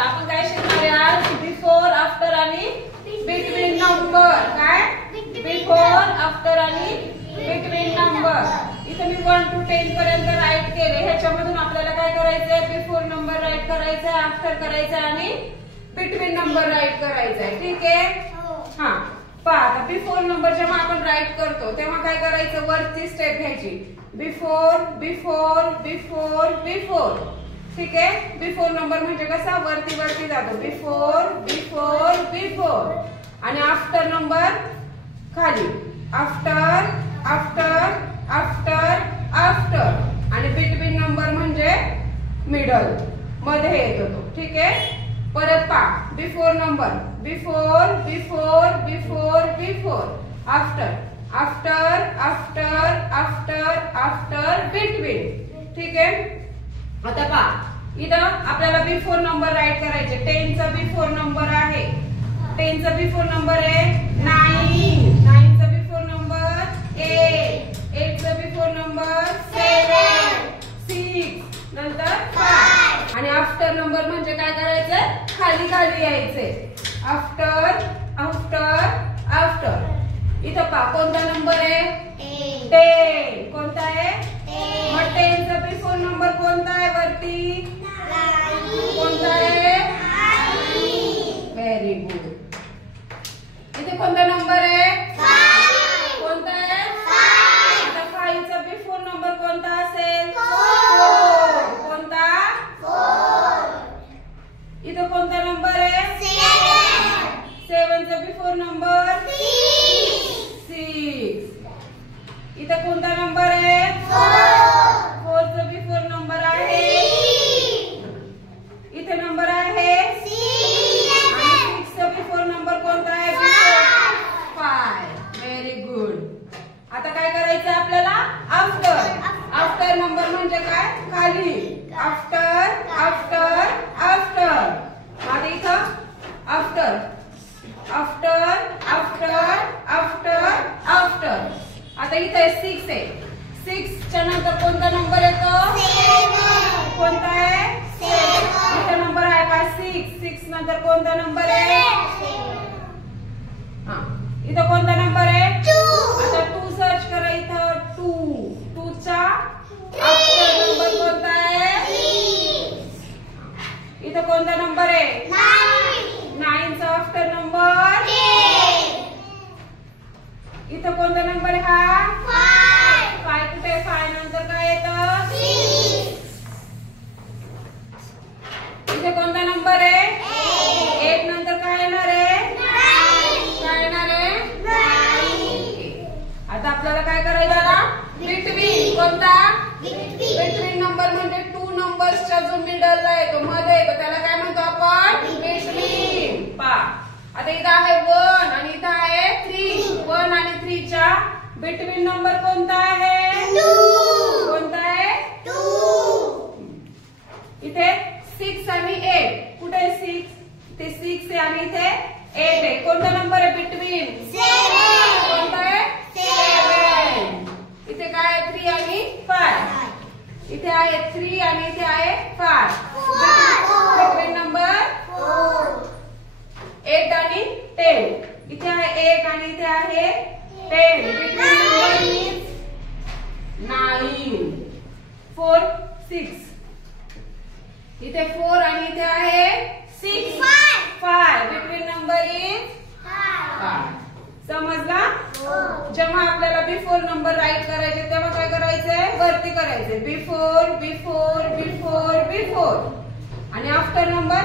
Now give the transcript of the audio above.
आता आपण काय शिकणार आहे? बिफोर, आफ्टर आणि बिटवीन नंबर. काय? बिफोर, आफ्टर आणि बिटवीन नंबर. इथे मी 1 to 10 पर्यंत राईट केले. ह्याच्यामधून आपल्याला काय करायचंय? बिफोर नंबर राईट करायचा, आफ्टर करायचा आणि बिटवीन नंबर राईट करायचा आहे. ठीक आहे? हा पहा, आता बिफोर नंबर जेव्हा आपण राईट करतो तेव्हा काय करायचं? वरची स्टेप घ्यायची. Before, before, before, before. ठीक आहे? बिफोर नंबर म्हणजे कसा? वरती वरती जातो. Before, before, before. आणि आफ्टर नंबर खाली. After, after, after, after. आणि बिटवीन नंबर म्हणजे मिडल, मध्ये येतो तो. ठीक आहे? परत पहा, before number. Before, before, before, before. After, after, after, after, after, between. ठीक आहे? आता पहा, इथं आपल्याला बिफोर नंबर राईट करायचे. 10 चा बिफोर नंबर आहे. 10 चा बिफोर नंबर आहे 9. 9 चा बिफोर नंबर 8. 8 चा बिफोर नंबर 7. 6. नंतर 5. आणि आफ्टर नंबर म्हणजे काय करायचं? खाली खाली यायचे. After, after, after. इथं पहा, कोणता नंबर आहे? 10. कोणता आहे? मग 10 चा बिफोर नंबर कोणता आहे? वरती कोणता आहे? Very good. इथे कोणता नंबर आहे? कोणता आहे? आता 5 चा बिफोर नंबर कोणता असेल? 4. कोणता? 4. इथे कोणता नंबर आहे? 7 चा बिफोर नंबर 6. इथे कोणता नंबर आहे? 4 चा बिफोर नंबर आहे. इथे नंबर आहे 6. आणि 6 चा बिफोर नंबर कोणता आहे? 5. Very good. आता काय करायचं आपल्याला? आफ्टर. आफ्टर नंबर म्हणजे काय? खाली. After, after, after. आता इथं after, after, after, after, after. आता इथे 6 आहे. 6 च्या नंतर कोणता नंबर येतो? कोणता आहे? 7. इथे नंबर आहे पहा 6. 6 नंतर कोणता नंबर आहे? हा, इथं कोणता नंबर आहे? 2. आता 2 सर्च करा. इथं 2. 2 चा आफ्टर नंबर कोणता आहे? 3. इथं कोणता नंबर आहे? 9. 9 चा आफ्टर नंबर 10. इथं कोणता नंबर आहे हा? 5. 5 कुठे? 5 नंतर काय येतं? 6. इथे कोणता नंबर आहे? 8 नंतर काय येणार आहे? 9. काय येणार आहे? 9. आता आपल्याला काय करायचं? बिटवीन. कोणता? बिटवीन नंबर म्हणजे 2 नंबर्सच्या जो मिडलला येतो, मध्ये येतो, त्याला काय म्हणतो आपण? बिटवीन. पहा, आता इथं आहे 1 आणि इथं आहे 3. 1 आणि 3 च्या बिटवीन नंबर कोणता आहे? 2. कोणता आहे? 2. इथे 6 आणि 8. कुठे 6? ते 6 आहे आणि इथे 8 आहे. कोणता नंबर आहे बिटवीन? 7. कोणता आहे? 7. इथे काय आहे? 3 आणि 5. इथे आहे 3 आणि इथे आहे 5. बिटवीन नंबर 8 आणि 10. इथे आहे 8 आणि इथे आहे 10. Between number is 9. 4, 6. इथे 4 आणि इथे आहे 6. 5. Between number is 5. समजला? जेव्हा आपल्याला बिफोर नंबर राईट करायचे तेव्हा काय करायचंय? वरती करायचंय. Before, before, before, before. आणि आफ्टर नंबर